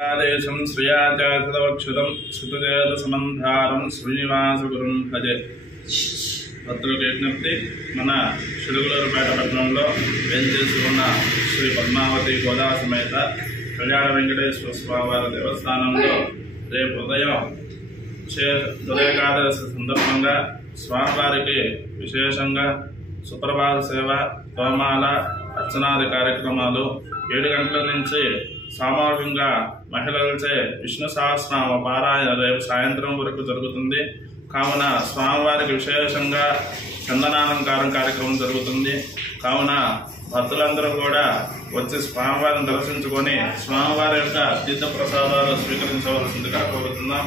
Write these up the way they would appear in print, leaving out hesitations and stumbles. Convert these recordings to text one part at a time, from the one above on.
आदेशं श्रियाचार्यवक्षुतं सुतदेवसमन्धारं श्रीनिवासगुरुं भजे। భక్తులకు విజ్ఞప్తి, మన చిలుగులూరుపేట పట్టణంలో వేంచేసి ఉన్న శ్రీ పద్మావతి గోదా సమేత కళ్యాణ వెంకటేశ్వర స్వామివారి దేవస్థానంలో రేపు ఉదయం దురేకాదశి సందర్భంగా స్వామివారికి విశేషంగా సుప్రభాత సేవ, తోమాల, అర్చనాది కార్యక్రమాలు 7 గంటల నుంచి సామూహికంగా మహిళలచే విష్ణు సహస్రనామ పారాయణ రేపు సాయంత్రం వరకు జరుగుతుంది. కావున స్వామివారికి విశేషంగా చందనాలంకారం కార్యక్రమం జరుగుతుంది. కావున భక్తులందరూ కూడా వచ్చి స్వామివారిని దర్శించుకొని స్వామివారి యొక్క తీర్థ ప్రసాదాలు స్వీకరించవలసిందిగా కోరుతున్నాం.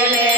When